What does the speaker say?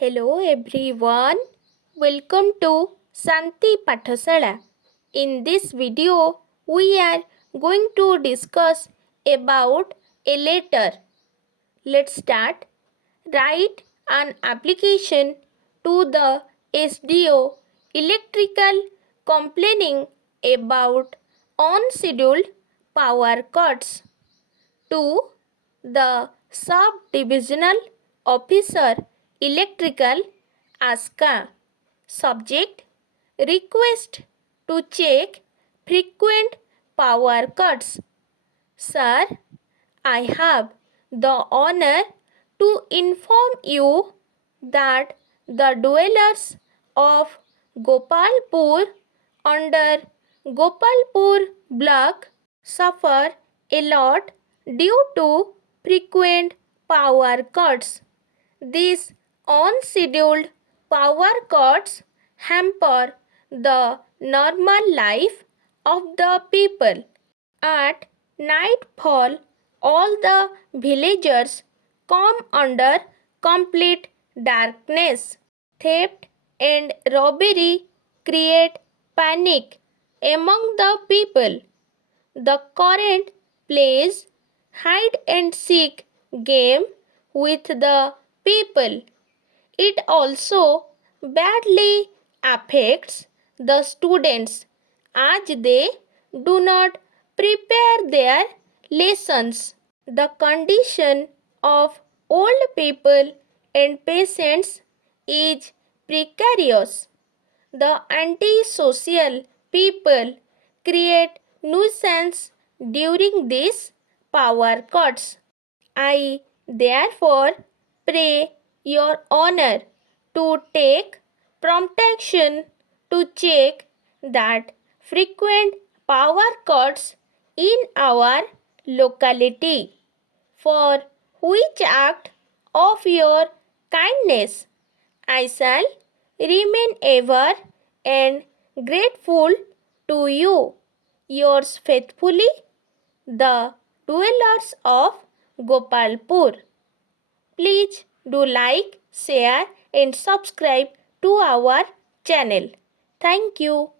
Hello everyone, welcome to Santi Pathasala. In this video, we are going to discuss about a letter. Let's start. Write an application to the SDO electrical complaining about unscheduled power cuts. To the Sub Divisional Officer Electrical ASCA. Subject: Request to check frequent power cuts. Sir, I have the honor to inform you that the dwellers of Gopalpur under Gopalpur block suffer a lot due to frequent power cuts. These unscheduled power cuts hamper the normal life of the people. At nightfall, all the villagers come under complete darkness. Theft and robbery create panic among the people. The current plays hide and seek game with the people. It also badly affects the students as they do not prepare their lessons. The condition of old people and patients is precarious. The antisocial people create nuisance during these power cuts. I therefore pray your honor to take prompt action to check that frequent power cuts in our locality. For which act of your kindness I shall remain ever and grateful to you. Yours faithfully, the dwellers of Gopalpur. Please do like, share and subscribe to our channel. Thank you.